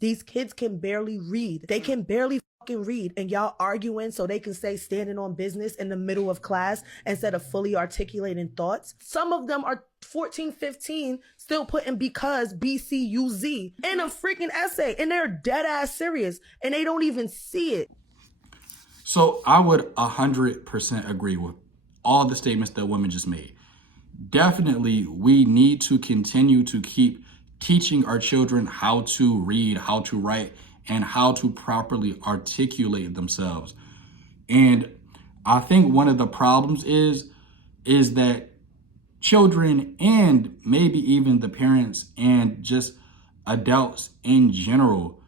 These kids can barely read. They can barely fucking read. And y'all arguing so they can say standing on business in the middle of class instead of fully articulating thoughts. Some of them are 14, 15, still putting because BCUZ in a freaking essay. And they're dead ass serious. And they don't even see it. So I would 100% agree with all the statements that women just made. Definitely, we need to continue to keep teaching our children how to read, how to write, and how to properly articulate themselves. And I think one of the problems is that children and maybe even the parents and just adults in general,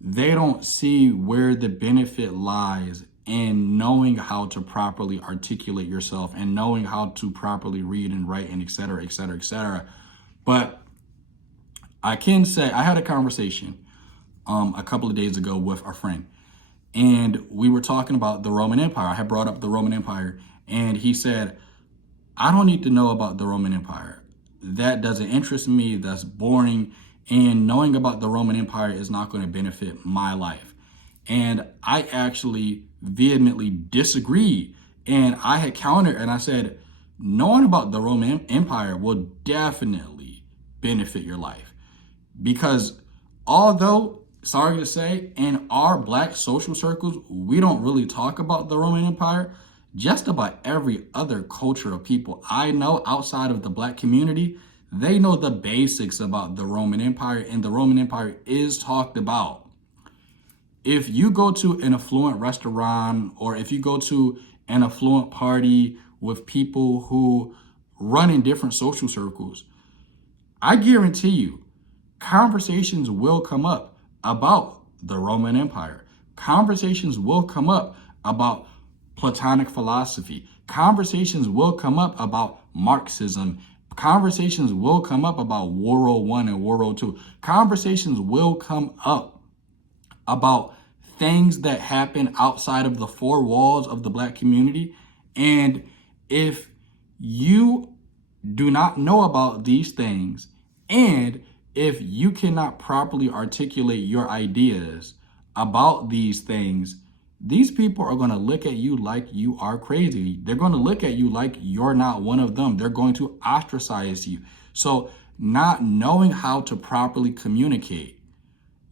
they don't see where the benefit lies in knowing how to properly articulate yourself and knowing how to properly read and write and et cetera, et cetera, et cetera. But I can say I had a conversation a couple of days ago with a friend, and we were talking about the Roman Empire. I had brought up the Roman Empire, and he said, I don't need to know about the Roman Empire. That doesn't interest me. That's boring. And knowing about the Roman Empire is not going to benefit my life. And I actually vehemently disagreed. And I had countered and I said, knowing about the Roman Empire will definitely benefit your life. Because although, sorry to say, in our Black social circles, we don't really talk about the Roman Empire, just about every other culture of people I know outside of the Black community, they know the basics about the Roman Empire, and the Roman Empire is talked about. If you go to an affluent restaurant or if you go to an affluent party with people who run in different social circles, I guarantee you, conversations will come up about the Roman Empire. Conversations will come up about Platonic philosophy. Conversations will come up about Marxism. Conversations will come up about World War I and World War II. Conversations will come up about things that happen outside of the four walls of the Black community. And if you do not know about these things, and if you cannot properly articulate your ideas about these things, these people are going to look at you like you are crazy. They're going to look at you like you're not one of them. They're going to ostracize you. So not knowing how to properly communicate,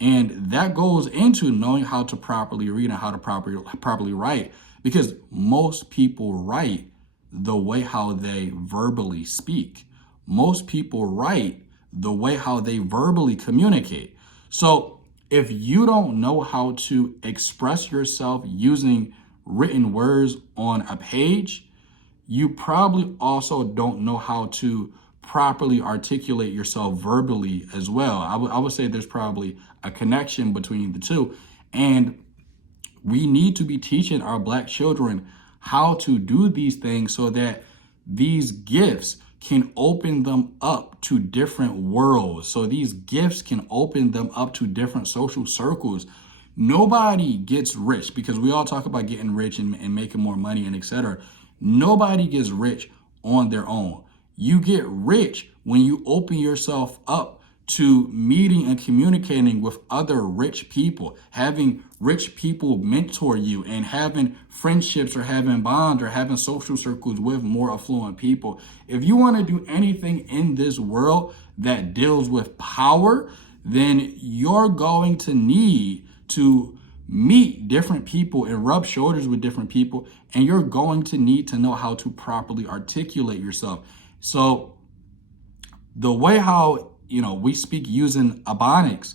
and that goes into knowing how to properly read and how to properly write, because most people write the way how they verbally speak. Most people write the way how they verbally communicate. So if you don't know how to express yourself using written words on a page, you probably also don't know how to properly articulate yourself verbally as well. I would say there's probably a connection between the two. And we need to be teaching our Black children how to do these things so that these gifts can open them up to different worlds. So these gifts can open them up to different social circles. Nobody gets rich, because we all talk about getting rich and making more money and etc. Nobody gets rich on their own. You get rich when you open yourself up to meeting and communicating with other rich people, having rich people mentor you, and having friendships or having bonds or having social circles with more affluent people. If you want to do anything in this world that deals with power, then you're going to need to meet different people and rub shoulders with different people, and you're going to need to know how to properly articulate yourself. So the way how we speak using Ebonics,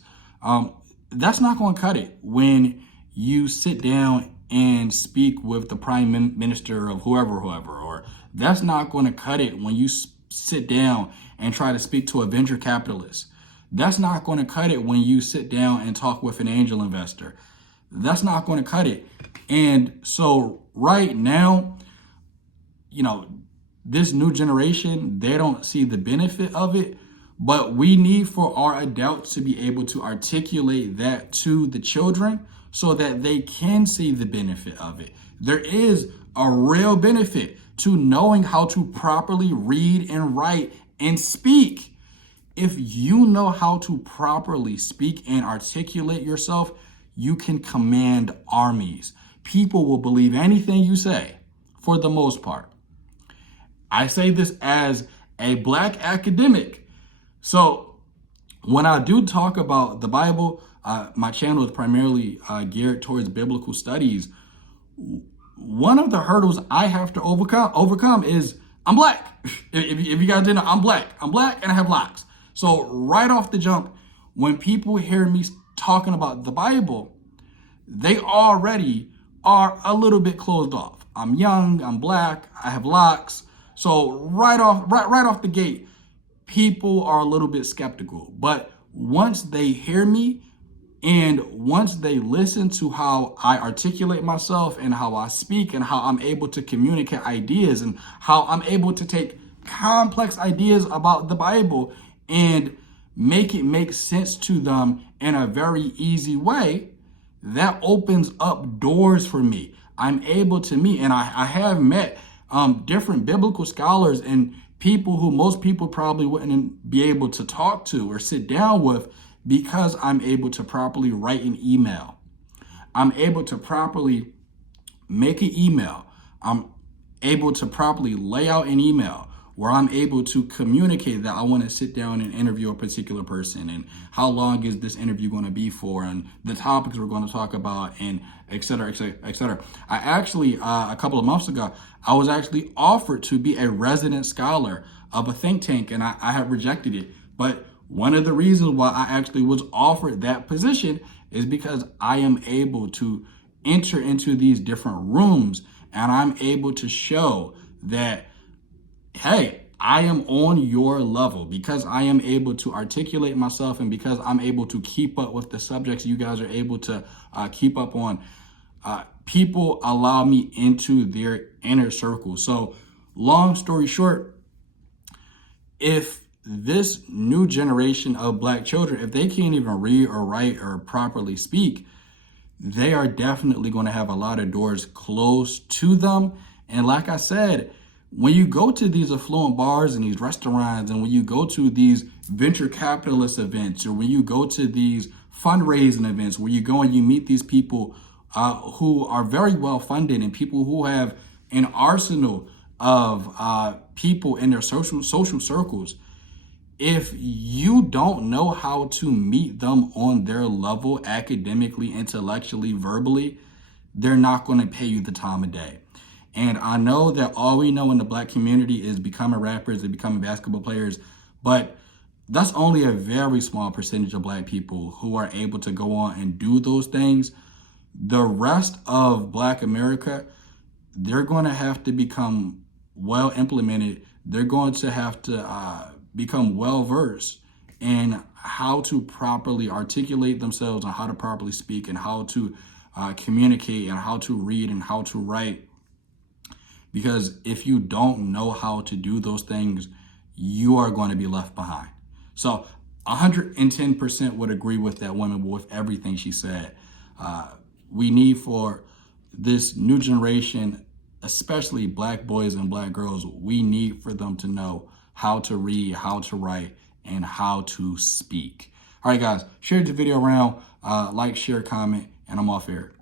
that's not going to cut it when you sit down and speak with the prime minister of whoever, or that's not going to cut it when you sit down and try to speak to a venture capitalist. That's not going to cut it when you sit down and talk with an angel investor. That's not going to cut it. And so right now, this new generation, they don't see the benefit of it. But we need for our adults to be able to articulate that to the children so that they can see the benefit of it. There is a real benefit to knowing how to properly read and write and speak. if you know how to properly speak and articulate yourself, you can command armies. People will believe anything you say for the most part. I say this as a Black academic. So when I do talk about the Bible, my channel is primarily geared towards biblical studies. One of the hurdles I have to overcome is I'm Black. If you guys didn't know, I'm Black and I have locks. So right off the jump, when people hear me talking about the Bible, they already are a little bit closed off. I'm young, I'm Black, I have locks. So right off the gate, people are a little bit skeptical. But once they hear me and once they listen to how I articulate myself and how I speak and how I'm able to communicate ideas and how I'm able to take complex ideas about the Bible and make it make sense to them in a very easy way, that opens up doors for me. I'm able to meet, and I have met different biblical scholars and people who most people probably wouldn't be able to talk to or sit down with, because I'm able to properly write an email. I'm able to properly make an email. I'm able to properly lay out an email where I'm able to communicate that I want to sit down and interview a particular person, and how long is this interview going to be for, and the topics we're going to talk about, and et cetera, et cetera, et cetera. I actually, a couple of months ago, I was actually offered to be a resident scholar of a think tank, and I have rejected it. But one of the reasons why I actually was offered that position is because I am able to enter into these different rooms and I'm able to show that, hey, I am on your level, because I am able to articulate myself and because I'm able to keep up with the subjects you guys are able to keep up on. People allow me into their inner circle. So long story short, if this new generation of Black children, if they can't even read or write or properly speak, they are definitely going to have a lot of doors closed to them. And like I said, when you go to these affluent bars and these restaurants, and when you go to these venture capitalist events, or when you go to these fundraising events where you go and you meet these people who are very well funded and people who have an arsenal of people in their social circles, if you don't know how to meet them on their level academically, intellectually, verbally, they're not going to pay you the time of day. And I know that all we know in the Black community is becoming rappers and becoming basketball players, but that's only a very small percentage of Black people who are able to go on and do those things. The rest of Black America, they're going to have to become well implemented. They're going to have to become well versed in how to properly articulate themselves and how to properly speak and how to communicate and how to read and how to write. Because if you don't know how to do those things, you are going to be left behind. So 110% would agree with that woman with everything she said. We need for this new generation, especially Black boys and Black girls, we need for them to know how to read, how to write, and how to speak. All right, guys, share the video around, like, share, comment, and I'm off air.